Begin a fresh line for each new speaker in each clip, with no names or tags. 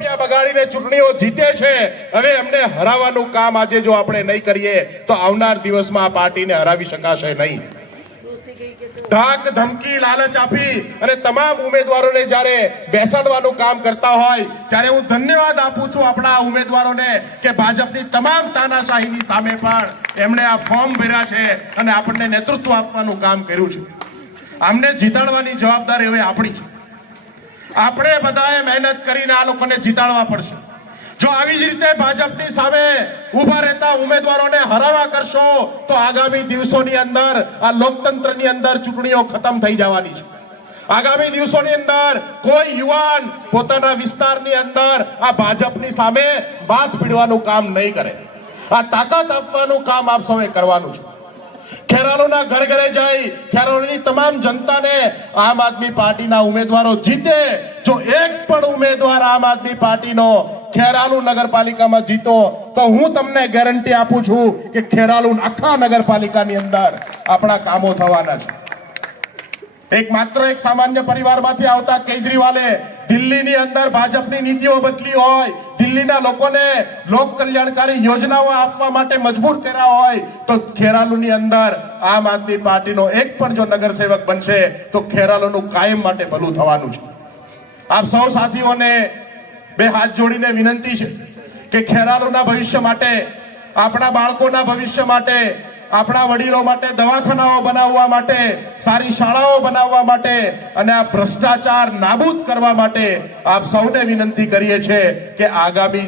બગાડીને ચૂંટણીઓ જીતે છે. હવે એમને હરાવવાનું કામ આજે જો આપણે નહીં કરીએ, તો આવનાર દિવસમાં આ પાર્ટીને હરાવી શકાશે નહીં. ધાક, ધમકી, લાલચ આપી અને તમામ ઉમેદવારોને જ્યારે બેસાડવાનું કામ કરતા હોય, ત્યારે હું ધન્યવાદ આપું છું આપણા ઉમેદવારોને કે ભાજપની તમામ તાનાશાહીની સામે પણ એમણે આ ફોર્મ ભર્યા છે અને આપણને નેતૃત્વ આપવાનું કામ કર્યું છે. આમને જીતાડવાની જવાબદારી હવે આપણી છે. આપણે બધાએ મહેનત કરીને આ લોકોને જીતાડવા પડશે. જો આવી જ રીતે ભાજપની સામે ઊભા રહેતા ઉમેદવારોને હરાવા કરશો, તો આગામી દિવસોની અંદર આ લોકતંત્રની અંદર ચૂંટણીઓ ખતમ થઈ જવાની છે. આગામી દિવસોની અંદર કોઈ યુવાન પોતાના વિસ્તારની અંદર આ ભાજપની સામે બાથ પીડવાનું કામ નહીં કરે. આ તાકાત આપવાનું કામ આપ સૌએ કરવાનું છે. ખેરાલુના ઘર ઘરે તમામ જનતાને આમ આદમી પાર્ટીના ઉમેદવારો જીતે. જો એક પણ ઉમેદવાર આમ આદમી પાર્ટીનો ખેરાલુ નગરપાલિકામાં જીતો, તો હું તમને ગેરંટી આપું છું કે ખેરાલુ આખા નગરપાલિકાની અંદર આપણા કામો થવાના છે. એક માત્ર એક સામાન્ય પરિવારમાંથી આવતા કેજરીવાલે દિલ્હીની અંદર ભાજપની નીતિઓ બદલી હોય દિલ્હીના લોકોને લોક કલ્યાણકારી યોજનાઓ આપવા માટે મજબૂર કર્યા હોય, તો ખેરાલુની અંદર આમ આદમી પાર્ટીનો એક પણ જો નગરસેવક બનશે, તો ખેરાલુનું કાયમ માટે ભલું થવાનું છે. આપ સૌ સાથીઓને બે હાથ જોડીને વિનંતી છે કે ખેરાલુના ભવિષ્ય માટે, આપણા બાળકોના ભવિષ્ય માટે આપણા વડીલો માટે દવાખાનાઓ બનાવવા માટે, સારી શાળાઓ બનાવવા માટે અને આ ભ્રષ્ટાચાર નાબૂદ કરવા માટે આપ સૌને વિનંતી કરીએ છીએ કે આગામી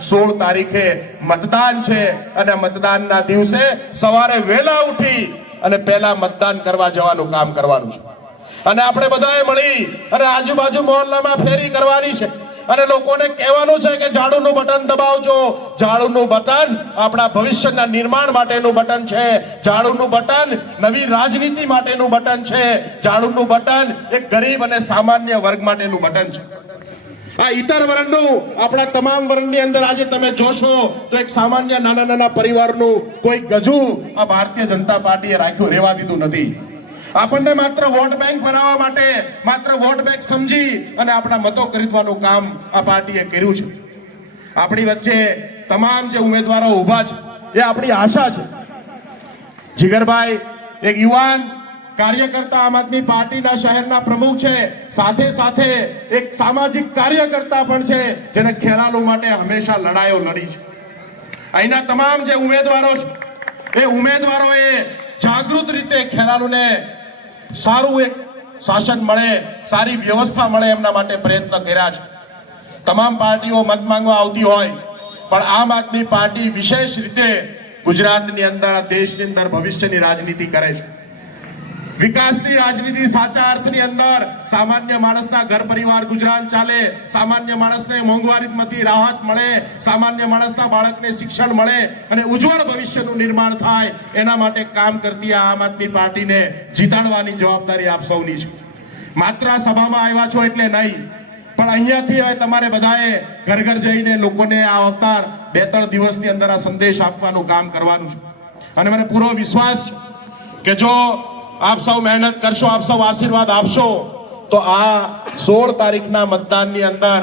સોળ તારીખે મતદાન છે અને મતદાનના દિવસે સવારે વહેલા ઉઠી અને પહેલા મતદાન કરવા જવાનું કામ કરવાનું છે. અને આપણે બધાએ મળી અને આજુબાજુ મોહલ્લામાં ફેરી કરવાની છે. અને લોકોને કહેવાનું છે કે ઝાડુનું બટન દબાવજો. ઝાડુનું બટન આપણા ભવિષ્યના નિર્માણ માટેનું બટન છે. ઝાડુનું બટન નવી રાજનીતિ માટેનું બટન છે. ઝાડુનું બટન એક ગરીબ અને સામાન્ય વર્ગ માટેનું બટન છે. આ ઇતર વર્ણનું આપણા તમામ વર્ણની અંદર આજે તમે જોશો તો એક સામાન્ય નાના નાના પરિવારનું કોઈ ગજુ આ ભારતીય જનતા પાર્ટીએ રાખ્યું, રહેવા દીધું નથી. આપણને માત્ર વોટ બેંક બનાવવા માટે માત્ર વોટ બેંક સમજી અને આપણા મતો ખરીદવાનું કામ આ પાર્ટીએ કર્યું છે. આપણી વચ્ચે તમામ જે ઉમેદવારો ઊભા છે, એ આપણી આશા છે. જીગરભાઈ, એક યુવાન કાર્યકર્તા આમ આદમી પાર્ટીના શહેરના પ્રમુખ છે, સાથે સાથે એક સામાજિક કાર્યકર્તા પણ છે, જેને ખેરાલુ માટે હંમેશા લડાઈઓ લડી છે. અહીંના તમામ જે ઉમેદવારો છે, એ ઉમેદવારોએ જાગૃત રીતે ખેરાલુને સારું એક શાસન મળે, સારી વ્યવસ્થા મળે એમના માટે પ્રયત્ન કર્યા છે. તમામ પાર્ટીઓ મત માંગવા આવતી હોય, પણ આમ આદમી પાર્ટી વિશેષ રીતે ગુજરાતની અંદર, દેશની અંદર ભવિષ્યની રાજનીતિ કરે છે. વિકાસની રાજનીતિ સાચા અર્થની અંદર સામાન્ય માણસના ઘર પરિવાર ગુજરાન ચાલે, સામાન્ય માણસને મોંઘવારીમાંથી રાહત મળે, સામાન્ય માણસના બાળકને શિક્ષણ મળે અને ઉજ્જવળ ભવિષ્યનું નિર્માણ થાય, એના માટે કામ કરતી આ આમ આદમી પાર્ટીને જીતાડવાની જવાબદારી આપ સૌની છે. માત્ર સભામાં આવ્યા છો એટલે નહીં, પણ અહીંયાથી હવે તમારે બધાએ ઘર ઘર જઈને લોકોને આ અવતાર બે ત્રણ દિવસની અંદર આ સંદેશ આપવાનું કામ કરવાનું છે. અને મને પૂરો વિશ્વાસ કે જો આપ સૌ મહેનત કરશો, આપ સૌ આશીર્વાદ આપશો. તો આ સોળ તારીખના મતદાનની અંદર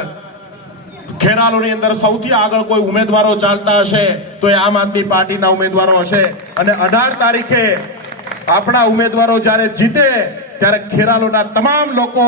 ખેરાલુની અંદર સૌથી આગળ કોઈ ઉમેદવારો ચાલતા હશે, તો એ આમ આદમી પાર્ટીના ઉમેદવારો હશે. અને અઢાર તારીખે આપણા ઉમેદવારો જ્યારે જીતે, ત્યારે ખેરાલુના તમામ લોકો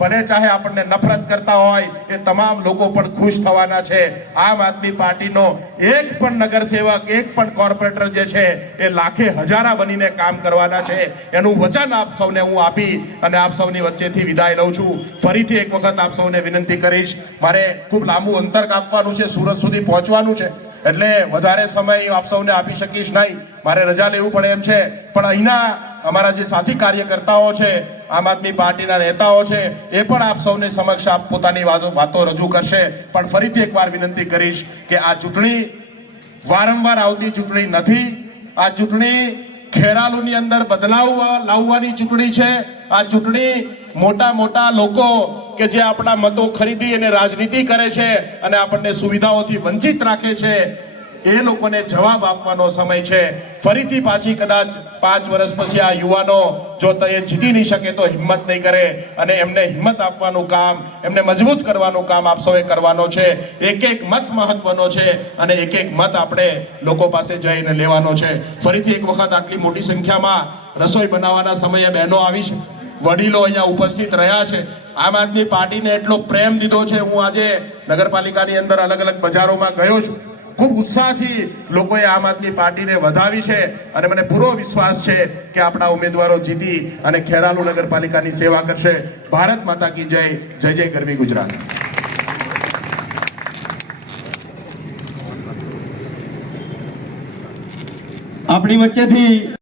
ભલે ચાહે આપણને નફરત કરતા હોય, એ તમામ લોકો પણ ખુશ થવાના છે. આમ આદમી પાર્ટીનો એક પણ નગરસેવક, એક પણ કોર્પોરેટર જે છે, એ લાખે હજારા બનીને કામ કરવાના છે. એનું વચન આપ સૌને હું આપી અને આપ સૌની વચ્ચેથી વિદાય લઉં છું. ફરીથી એક વખત આપ સૌને વિનંતી કરીશ. મારે ખૂબ લાંબુ અંતર કાપવાનું છે, સુરત સુધી પહોંચવાનું છે. એટલે વધારે સમય આપ સૌને આપી શકીશ નહીં. મારે રજા લેવું પડે એમ છે. પણ અહીંના અમારા જે સાથી કાર્યકર્તાઓ છે, આમ આદમી પાર્ટીના નેતાઓ છે, એ પણ આપ સૌને સમક્ષ આપ પોતાની વાતો વાતો રજૂ કરશે. પણ ફરીથી એકવાર વિનંતી કરીશ કે આ ચૂંટણી વારંવાર આવતી ચૂંટણી નથી. આ ચૂંટણી ખેરાલુની અંદર બદલાવ લાવવાની ચૂંટણી છે. આ ચૂંટણી મોટા મોટા લોકો કે જે આપણા મતો ખરીદી અને રાજનીતિ કરે છે અને આપણને સુવિધાઓથી વંચિત રાખે છે એ લોકોને જવાબ આપવાનો સમય છે. ફરીથી પાછી કદાચ પાંચ વર્ષ પછી આ યુવાનો જો તે જીતી નહીં શકે તો હિંમત નહીં કરે અને એમને હિંમત આપવાનું કામ, એમને મજબૂત કરવાનું કામ આપ સૌએ કરવાનો છે. એક એક મત મહત્વનો છે અને એક એક મત આપણે લોકો પાસે જઈને લેવાનો છે. ફરીથી એક વખત આટલી મોટી સંખ્યામાં રસોઈ બનાવવાના સમયે બહેનો આવી છે. વડીલો અહીંયા ઉપસ્થિત રહ્યા છે. આમ આદમી પાર્ટીને એટલો પ્રેમ દીધો છે. હું આજે નગરપાલિકાની અંદર અલગ અલગ બજારોમાં ગયો છું. ખૂબ ઉત્સાહથી લોકોએ આમ આદમી પાર્ટીને વધાવી છે અને મને પૂરો વિશ્વાસ છે કે આપણા ઉમેદવારો જીતી અને ખેરાલુ નગરપાલિકાની સેવા કરશે. ભારત માતા કી જય જય જય ગરવી ગુજરાત.
આપણી વચ્ચેથી